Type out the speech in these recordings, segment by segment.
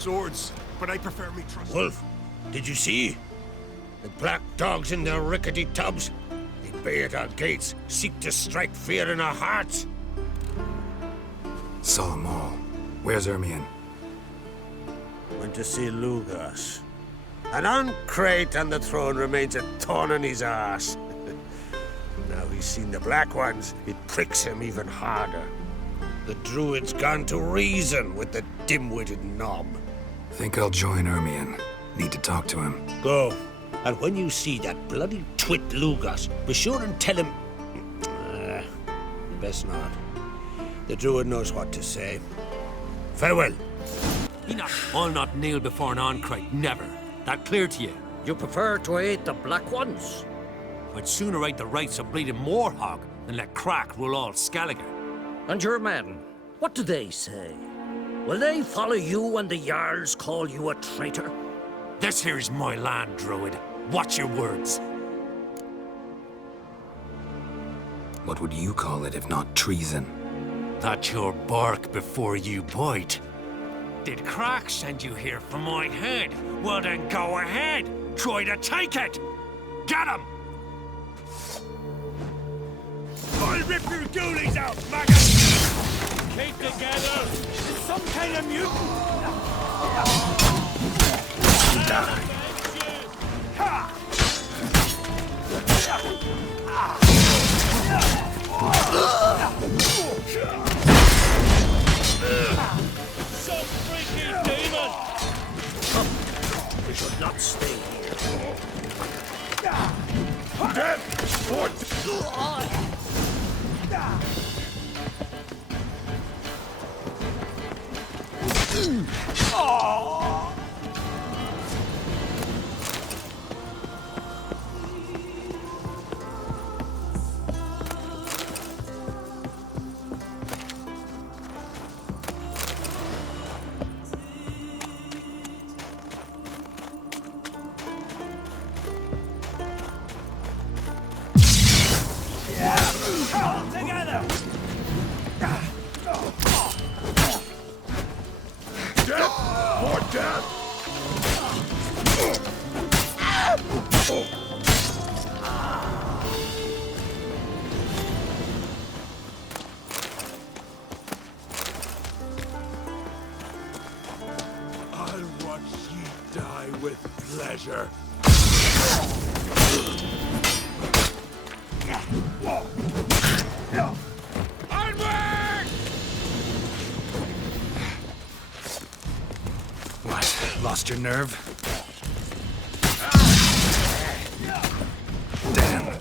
Swords, but I prefer me trust. Wolf, did you see? The black dogs in their rickety tubs? They bay at our gates, seek to strike fear in our hearts. Saw 'em all. Where's Ermion? Went to see Lugas. An uncrate on the throne remains a thorn in his arse. Now he's seen the Black Ones, it pricks him even harder. The druid's gone to reason with the dim-witted knob. Think I'll join Ermion. Need to talk to him. Go. And when you see that bloody twit Lugas, be sure and tell him... best not. The druid knows what to say. Farewell. I'll not kneel before an Oncrite, never. That clear to you? You prefer to aid the Black Ones? I'd sooner aid the rights of bleeding Moorhog than let Crack rule all Skellige. And your men, what do they say? Will they follow you when the Jarls call you a traitor? This here is my land, Druid. Watch your words. What would you call it if not treason? That's your bark before you bite. Did Crack send you here for my head? Well then go ahead. Try to take it. Get him! I'll rip your ghoulies out, maggot! Keep together. It's some kind of mutant! Die! Ha! Some freaky demon! We should not stay here. Death! Together! Death! More death! I'll watch ye die with pleasure. What? Lost your nerve? Damn.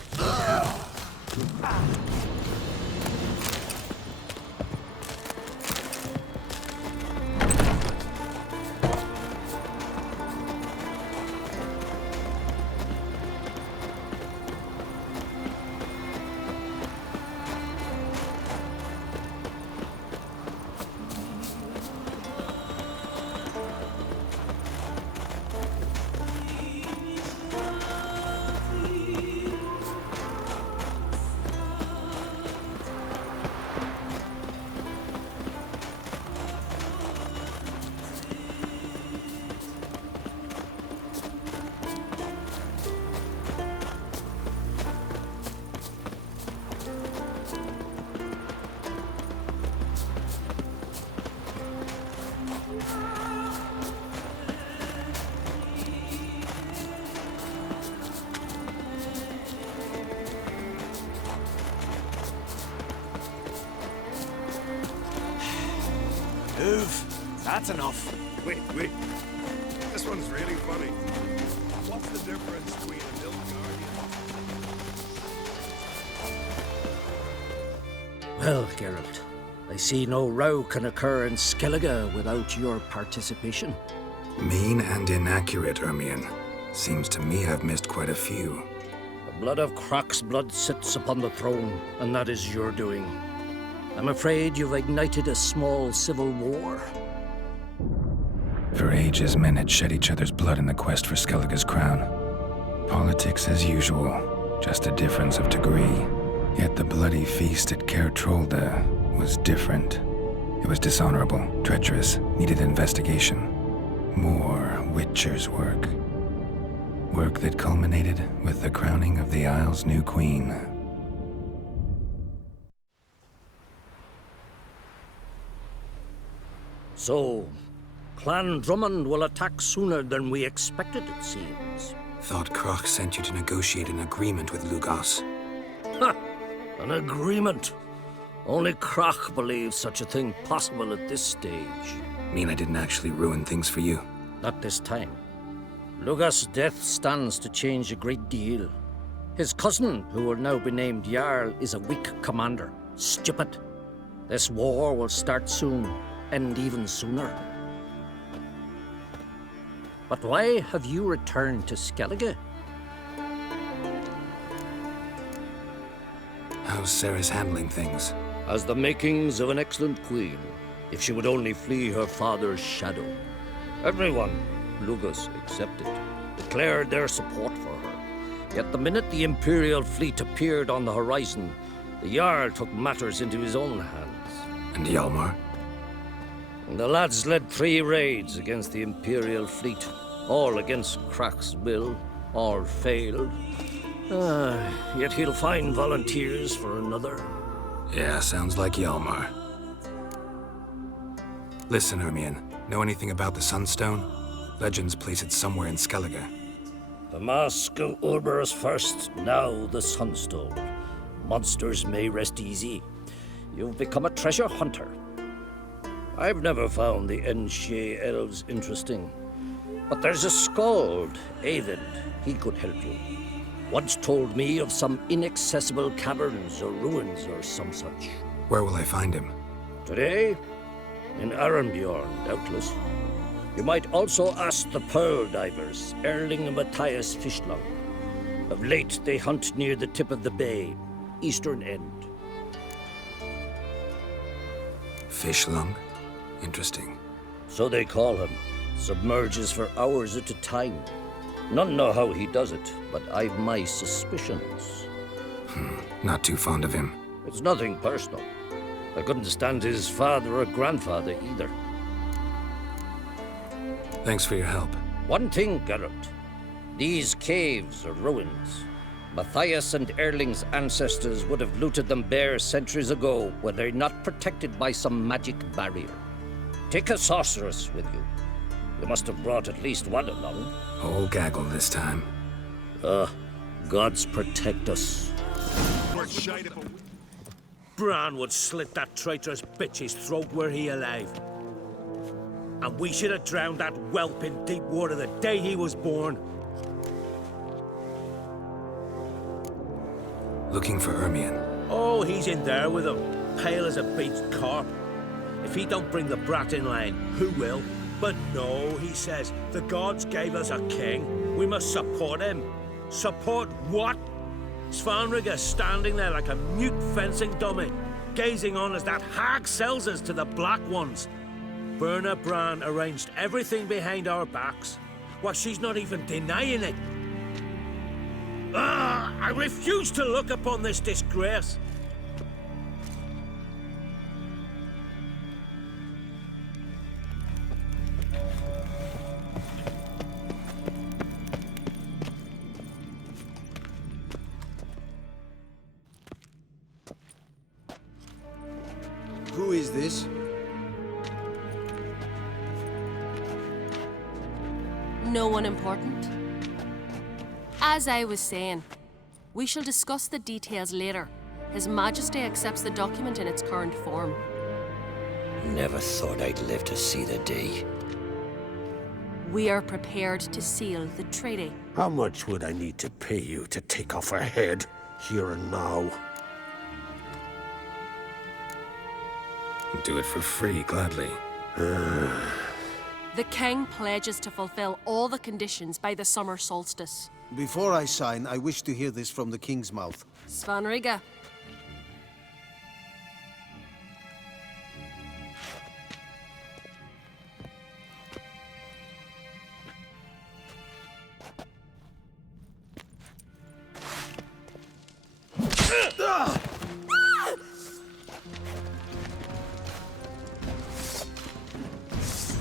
Move. That's enough. Wait. This one's really funny. What's the difference between a Nilfgaardian? Well, Geralt, I see no row can occur in Skellige without your participation. Mean and inaccurate, Ermion. Seems to me I've missed quite a few. The blood of Croc's blood sits upon the throne, and that is your doing. I'm afraid you've ignited a small civil war. For ages, men had shed each other's blood in the quest for Skellige's crown. Politics as usual, just a difference of degree. Yet the bloody feast at Caer Trolda was different. It was dishonorable, treacherous, needed investigation. More Witcher's work. Work that culminated with the crowning of the Isle's new queen. So, Clan Drummond will attack sooner than we expected, it seems. Thought Croc sent you to negotiate an agreement with Lugos. Ha! An agreement. Only Croc believes such a thing possible at this stage. Mean I didn't actually ruin things for you? Not this time. Lugos' death stands to change a great deal. His cousin, who will now be named Jarl, is a weak commander. Stupid. This war will start soon, end even sooner. But why have you returned to Skellige? How's Sarah's handling things? Has the makings of an excellent queen, if she would only flee her father's shadow. Everyone, Lugos excepted, declared their support for her. Yet the minute the Imperial fleet appeared on the horizon, the Jarl took matters into his own hands. And Hjalmar? The lads led 3 raids against the Imperial fleet, all against Croc's will, all failed. Yet he'll find volunteers for another. Yeah, sounds like Hjalmar. Listen, Hermione, know anything about the Sunstone? Legends place it somewhere in Skellige. The Mask of Urberus first, now the Sunstone. Monsters may rest easy. You've become a treasure hunter. I've never found the Enshe elves interesting. But there's a skald, Avid. He could help you. Once told me of some inaccessible caverns or ruins or some such. Where will I find him? Today, in Arenbjorn, doubtless. You might also ask the pearl divers, Erling and Matthias Fishlung. Of late, they hunt near the tip of the bay, eastern end. Fishlung? Interesting. So they call him. Submerges for hours at a time. None know how he does it, but I've my suspicions. Not too fond of him. It's nothing personal. I couldn't stand his father or grandfather either. Thanks for your help. One thing, Geralt. These caves are ruins. Matthias and Erling's ancestors would have looted them bare centuries ago were they not protected by some magic barrier. Take a sorceress with you. You must have brought at least one along. Whole gaggle this time. Gods protect us. Bran would slit that traitorous bitch's throat were he alive. And we should have drowned that whelp in deep water the day he was born. Looking for Hermione. Oh, he's in there with him, pale as a beached carp. If he don't bring the brat in line, who will? But no, he says, the gods gave us a king. We must support him. Support what? Svanrigger standing there like a mute fencing dummy, gazing on as that hag sells us to the Black Ones. Berna Bran arranged everything behind our backs. Well, she's not even denying it. I refuse to look upon this disgrace. Who is this? No one important. As I was saying, we shall discuss the details later. His Majesty accepts the document in its current form. Never thought I'd live to see the day. We are prepared to seal the treaty. How much would I need to pay you to take off her head, here and now? Do it for free, gladly. The King pledges to fulfill all the conditions by the summer solstice. Before I sign, I wish to hear this from the king's mouth. Svanrigga.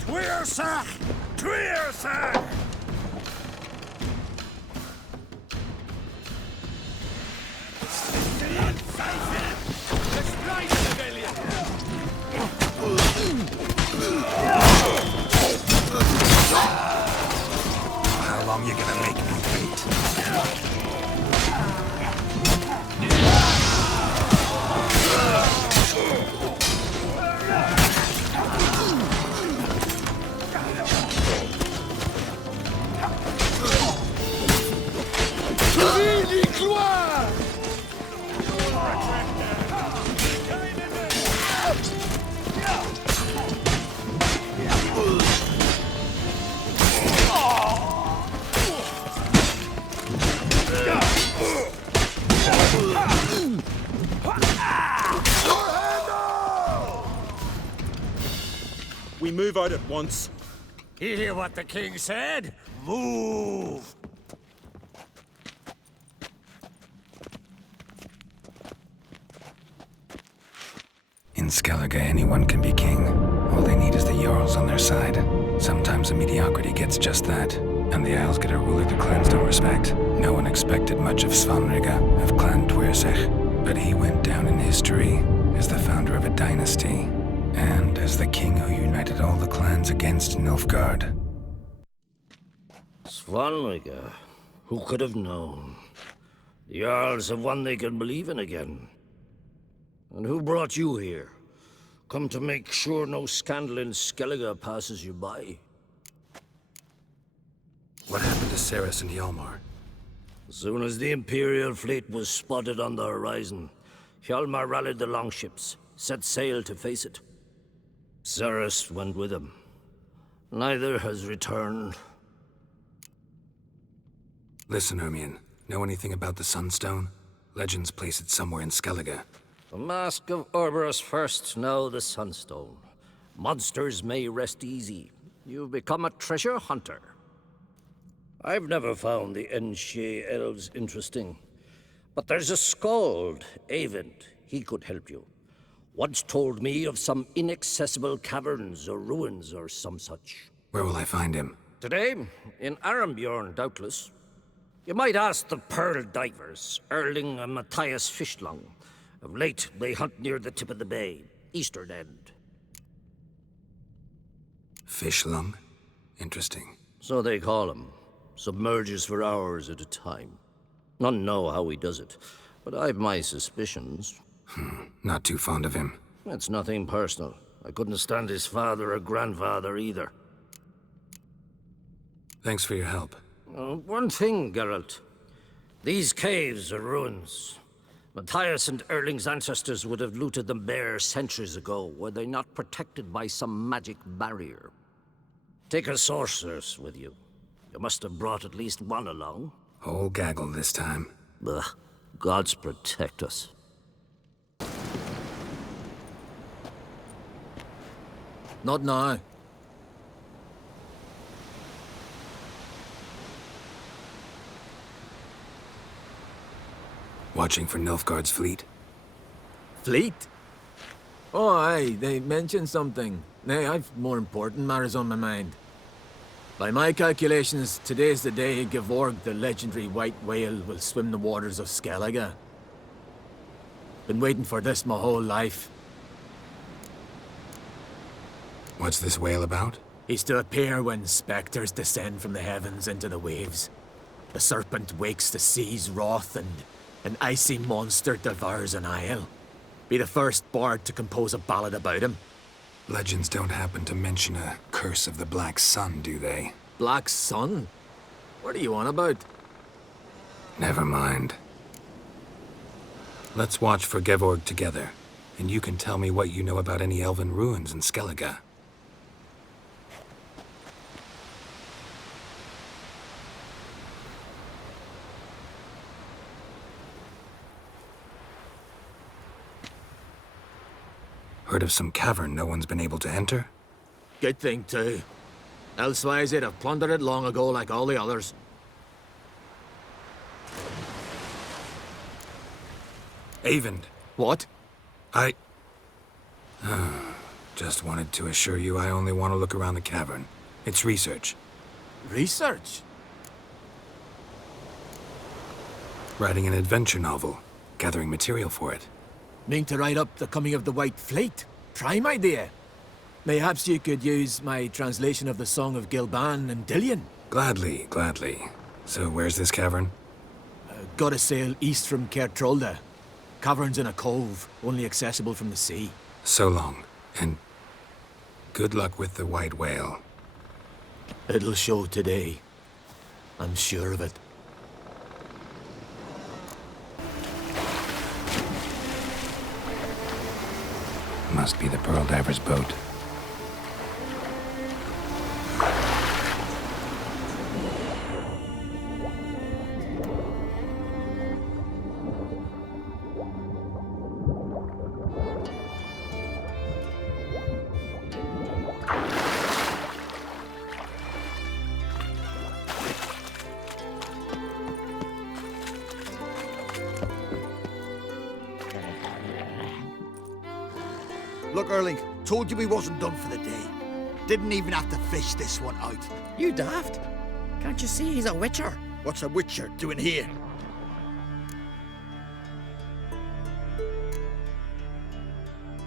Tweersach! Tweer! move out at once. You hear what the king said? Move! In Skellige, anyone can be king. All they need is the Jarls on their side. Sometimes a mediocrity gets just that, and the Isles get a ruler the clans don't respect. No one expected much of Svanrige, of Clan Twirsich, but he went down in history as the founder of a dynasty, and as the king who united all the clans against Nilfgaard. Svanrige, who could have known? The Jarls have one they can believe in again. And who brought you here? Come to make sure no scandal in Skellige passes you by. What happened to Ceres and Hjalmar? As soon as the Imperial fleet was spotted on the horizon, Hjalmar rallied the longships, set sail to face it. Ceres went with him. Neither has returned. Listen, Hermione. Know anything about the Sunstone? Legends place it somewhere in Skellige. The Mask of Orberus first, now the Sunstone. Monsters may rest easy. You've become a treasure hunter. I've never found the Enshe elves interesting. But there's a skald, Eyvind. He could help you. Once told me of some inaccessible caverns or ruins or some such. Where will I find him? Today, in Arambjorn, doubtless. You might ask the Pearl Divers, Erling and Matthias Fishlung. Of late, they hunt near the tip of the bay, eastern end. Fishlung? Interesting. So they call him. Submerges for hours at a time. None know how he does it, but I've my suspicions. Not too fond of him. It's nothing personal. I couldn't stand his father or grandfather either. Thanks for your help. One thing, Geralt. These caves are ruins. Matthias and Erling's ancestors would have looted them bare centuries ago, were they not protected by some magic barrier. Take a sorceress with you. You must have brought at least one along. Whole gaggle this time. Ugh. Gods protect us. Not now. Watching for Nilfgaard's fleet? Fleet? Oh, aye, they mentioned something. Nay, I've more important matters on my mind. By my calculations, today's the day Gevorg, the legendary white whale, will swim the waters of Skellige. Been waiting for this my whole life. What's this whale about? He's to appear when specters descend from the heavens into the waves. The serpent wakes the sea's wrath, and an icy monster devours an isle. Be the first bard to compose a ballad about him. Legends don't happen to mention a curse of the Black Sun, do they? Black Sun? What are you on about? Never mind. Let's watch for Gevorg together, and you can tell me what you know about any elven ruins in Skellige. Heard of some cavern no one's been able to enter? Good thing, too. Elsewise, they'd have plundered it long ago like all the others. Eyvind. What? I... Just wanted to assure you I only want to look around the cavern. It's research. Research? Writing an adventure novel. Gathering material for it. Mean to write up the coming of the White Fleet? Prime idea. Mayhaps you could use my translation of the Song of Gilban and Dillion. Gladly, gladly. So where's this cavern? Gotta sail east from Kertrolda. Cavern's in a cove, only accessible from the sea. So long, and good luck with the white whale. It'll show today. I'm sure of it. Must be the Pearl Diver's boat. Look, Erling, told you we wasn't done for the day. Didn't even have to fish this one out. You daft? Can't you see he's a witcher? What's a witcher doing here?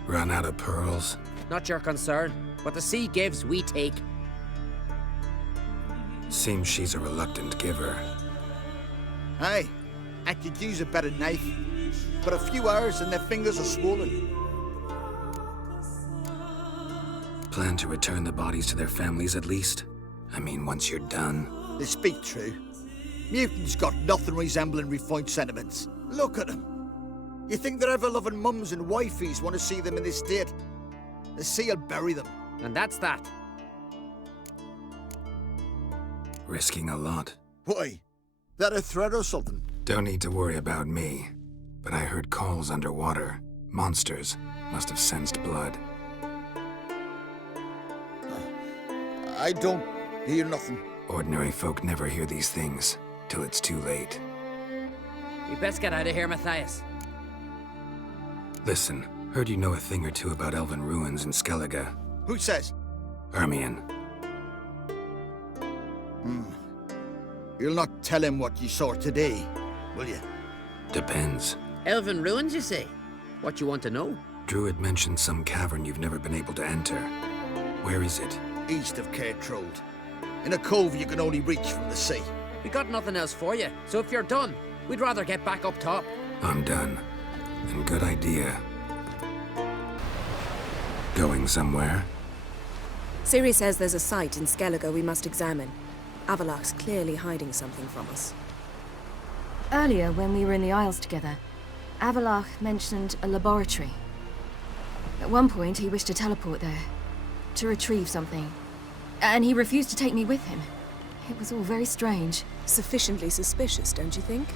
Run out of pearls? Not your concern. What the sea gives, we take. Seems she's a reluctant giver. Aye, I could use a better knife. But a few hours and their fingers are swollen. Plan to return the bodies to their families at least? I mean, once you're done. They speak true. Mutants got nothing resembling refined sentiments. Look at them. You think their ever-loving mums and wifeys want to see them in this state? The sea will bury them. And that's that. Risking a lot. Why? That a threat or something? Don't need to worry about me. But I heard calls underwater. Monsters must have sensed blood. I don't hear nothing. Ordinary folk never hear these things, till it's too late. We best get out of here, Matthias. Listen, heard you know a thing or two about elven ruins in Skellige. Who says? Ermion. You'll not tell him what you saw today, will you? Depends. Elven ruins, you say? What you want to know? Druid mentioned some cavern you've never been able to enter. Where is it? East of Cairtrold. In a cove you can only reach from the sea. We got nothing else for you, so if you're done, we'd rather get back up top. I'm done. And good idea. Going somewhere? Ciri says there's a site in Skellige we must examine. Avalok's clearly hiding something from us. Earlier, when we were in the Isles together, Avalok mentioned a laboratory. At one point, he wished to teleport there, to retrieve something. And he refused to take me with him. It was all very strange. Sufficiently suspicious, don't you think?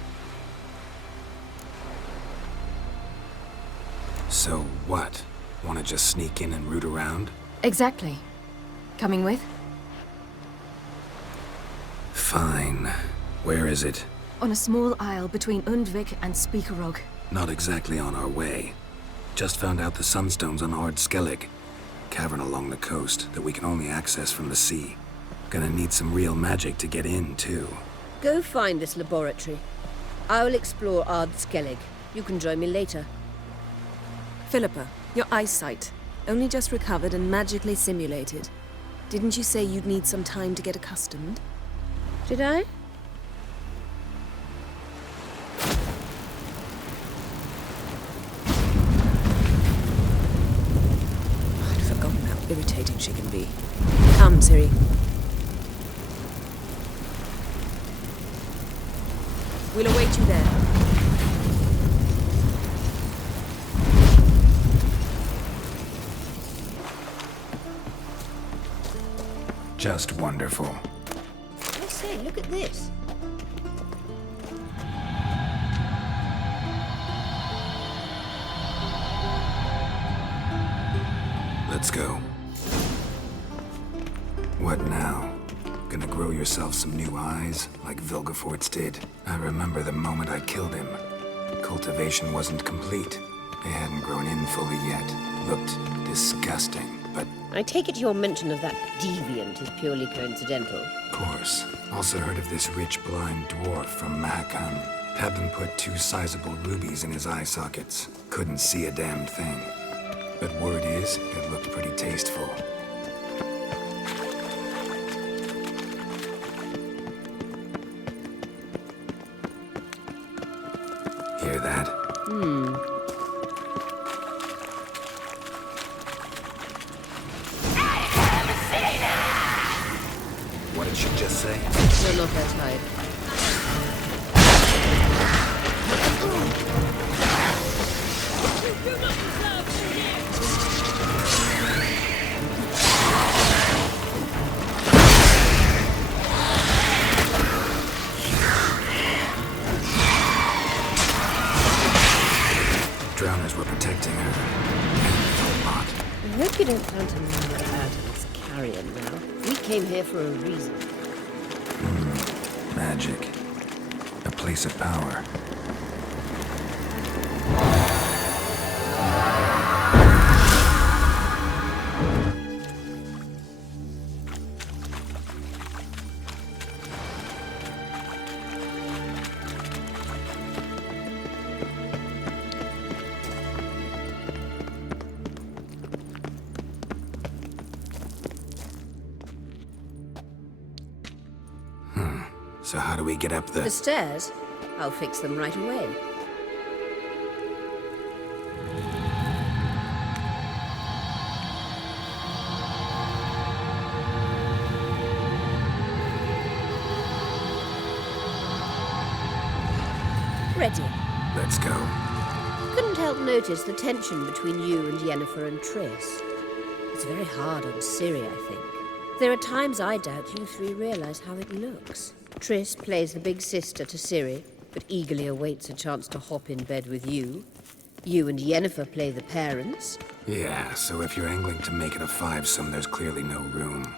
So what? Want to just sneak in and root around? Exactly. Coming with? Fine. Where is it? On a small isle between Undvik and Speakerog. Not exactly on our way. Just found out the Sunstone's on Ard Skellig. Cavern along the coast that we can only access from the sea. Gonna need some real magic to get in, too. Go find this laboratory. I'll explore Ard Skellig. You can join me later. Philippa, your eyesight. Only just recovered and magically simulated. Didn't you say you'd need some time to get accustomed? Did I? I'd forgotten how irritating she can be. Come, Ciri. We'll await you there. Just wonderful. I say, look at this. Let's go. What now? Gonna grow yourself some new eyes, like Vilgefortz did? I remember the moment I killed him. Cultivation wasn't complete. They hadn't grown in fully yet. Looked disgusting, but... I take it your mention of that deviant is purely coincidental. Of course. Also heard of this rich blind dwarf from Mahakam. Had them put 2 sizable rubies in his eye sockets. Couldn't see a damn thing. But word is, it looked pretty tasteful. Hear that? What did she just say? You're not that type. Drowners were protecting her. And a lot. I hope you don't plan to murder out of this carrion now. We came here for a reason. Magic. A place of power. So how do we get up the... The stairs? I'll fix them right away. Ready. Let's go. Couldn't help notice the tension between you and Yennefer and Triss. It's very hard on Ciri, I think. There are times I doubt you three realize how it looks. Triss plays the big sister to Ciri, but eagerly awaits a chance to hop in bed with you. You and Yennefer play the parents. Yeah, so if you're angling to make it a five-some, there's clearly no room.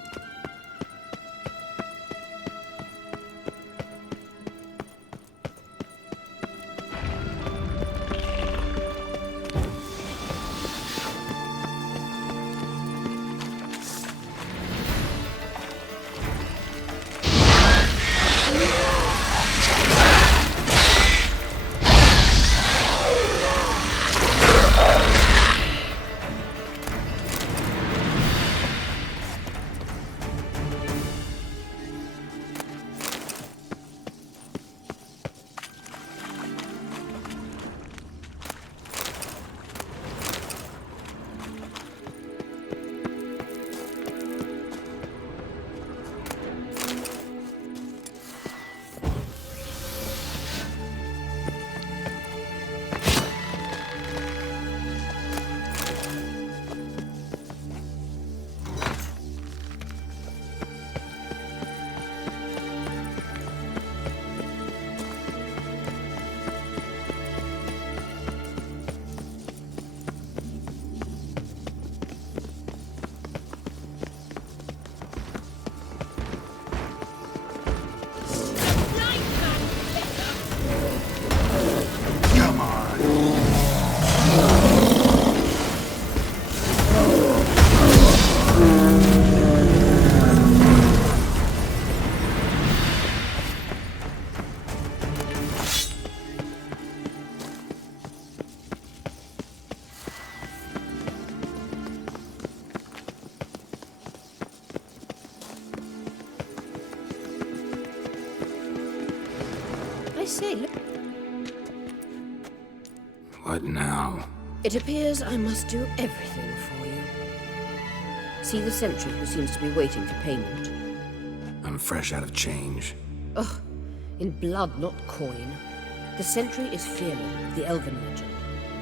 Say, look. What now? It appears I must do everything for you. See the sentry who seems to be waiting for payment. I'm fresh out of change. Ugh, in blood, not coin. The sentry is Fearless, the elven legend.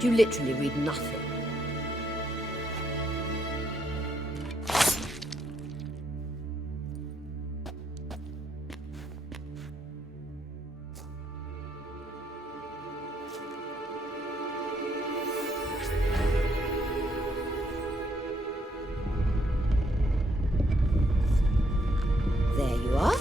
You literally read nothing. There you are.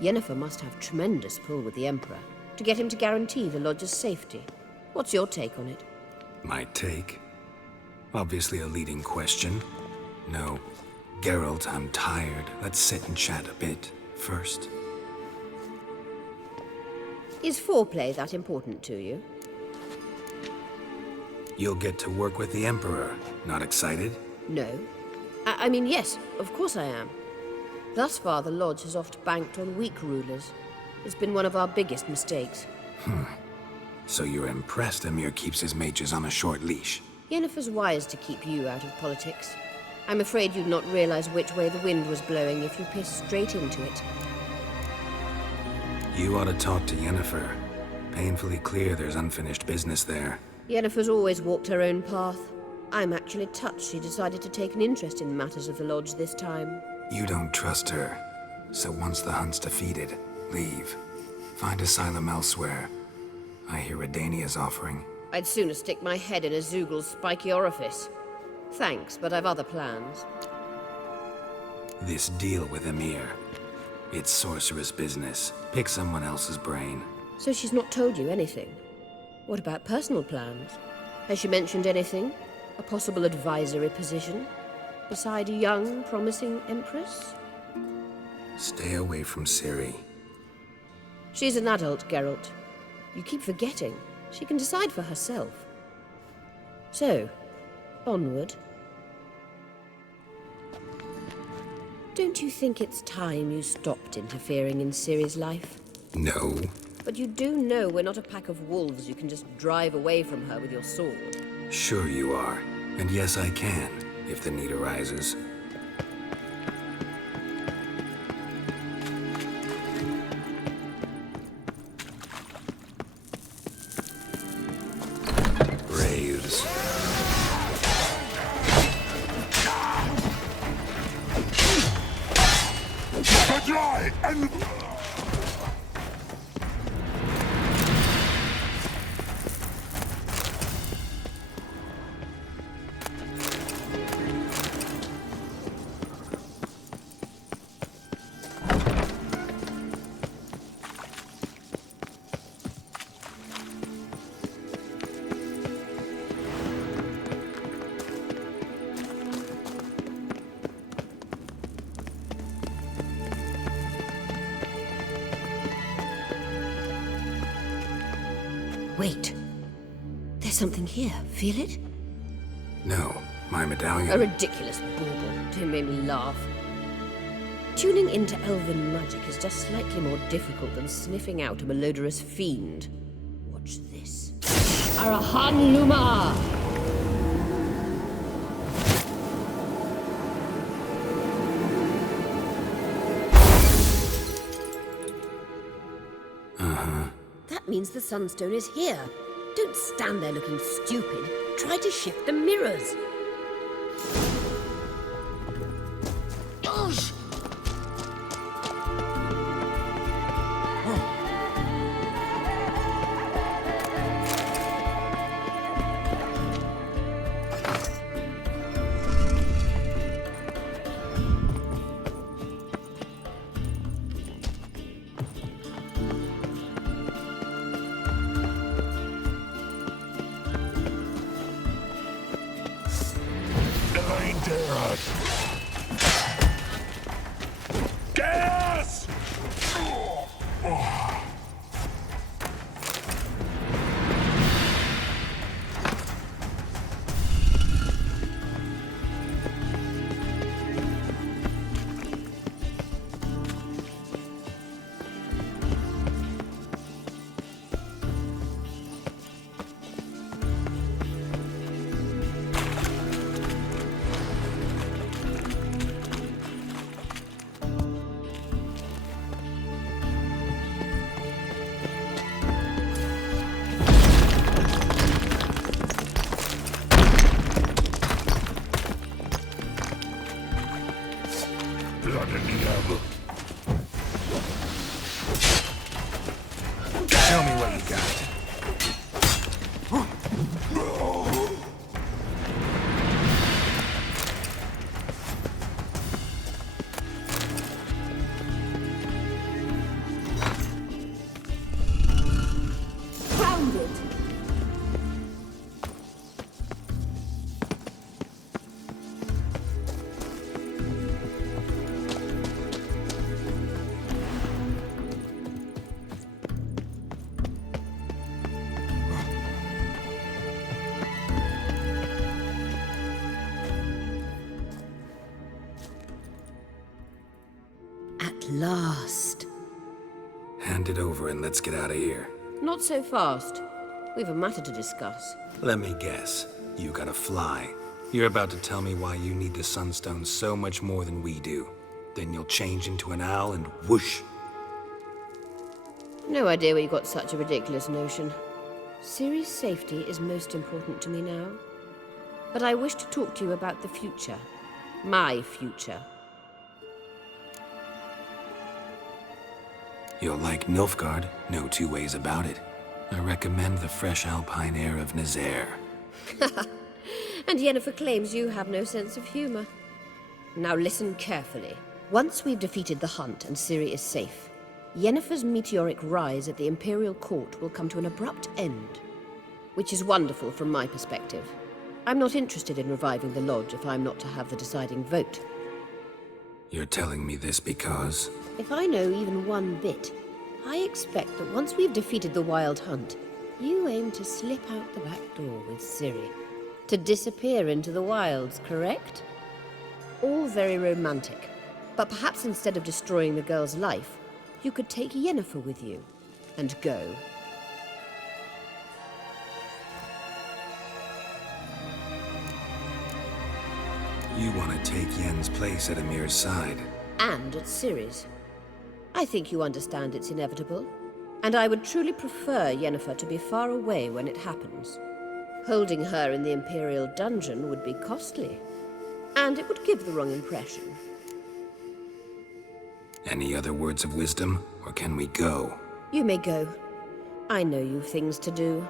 Yennefer must have tremendous pull with the Emperor to get him to guarantee the Lodge's safety. What's your take on it? My take? Obviously a leading question. No. Geralt, I'm tired. Let's sit and chat a bit first. Is foreplay that important to you? You'll get to work with the Emperor. Not excited? No. I mean, yes, of course I am. Thus far, the Lodge has oft banked on weak rulers. It's been one of our biggest mistakes. So you're impressed Emir keeps his mages on a short leash? Yennefer's wise to keep you out of politics. I'm afraid you'd not realize which way the wind was blowing if you pissed straight into it. You ought to talk to Yennefer. Painfully clear there's unfinished business there. Yennefer's always walked her own path. I'm actually touched she decided to take an interest in matters of the Lodge this time. You don't trust her. So once the hunt's defeated, leave. Find asylum elsewhere. I hear Redania's offering. I'd sooner stick my head in a Zoogl's spiky orifice. Thanks, but I've other plans. This deal with Emir. It's sorceress business. Pick someone else's brain. So she's not told you anything? What about personal plans? Has she mentioned anything? A possible advisory position? Beside a young, promising Empress? Stay away from Ciri. She's an adult, Geralt. You keep forgetting. She can decide for herself. So, onward. Don't you think it's time you stopped interfering in Ciri's life? No. But you do know we're not a pack of wolves you can just drive away from her with your sword. Sure you are. And yes, I can, if the need arises. Braves. Fly and... Wait. There's something here. Feel it? No, my medallion. A ridiculous bauble. Don't make me laugh. Tuning into elven magic is just slightly more difficult than sniffing out a malodorous fiend. Watch this. Arahan Luma! That means the Sunstone is here. Don't stand there looking stupid. Try to shift the mirrors. Gas! Blood in the apple. Show me what you got. Grounded. At last. Hand it over and let's get out of here. Not so fast. We've a matter to discuss. Let me guess. You gotta fly. You're about to tell me why you need the Sunstone so much more than we do. Then you'll change into an owl and whoosh. No idea where you got such a ridiculous notion. Ciri's safety is most important to me now. But I wish to talk to you about the future. My future. You'll like Nilfgaard, no two ways about it. I recommend the fresh alpine air of Nazaire. And Yennefer claims you have no sense of humor. Now listen carefully. Once we've defeated the hunt and Ciri is safe, Yennefer's meteoric rise at the Imperial Court will come to an abrupt end. Which is wonderful from my perspective. I'm not interested in reviving the Lodge if I'm not to have the deciding vote. You're telling me this because... If I know even one bit, I expect that once we've defeated the Wild Hunt, you aim to slip out the back door with Ciri. To disappear into the wilds, correct? All very romantic. But perhaps instead of destroying the girl's life, you could take Yennefer with you and go. You want to take Yen's place at Amir's side. And at Ciri's. I think you understand it's inevitable. And I would truly prefer Yennefer to be far away when it happens. Holding her in the Imperial dungeon would be costly. And it would give the wrong impression. Any other words of wisdom, or can we go? You may go. I know you've things to do.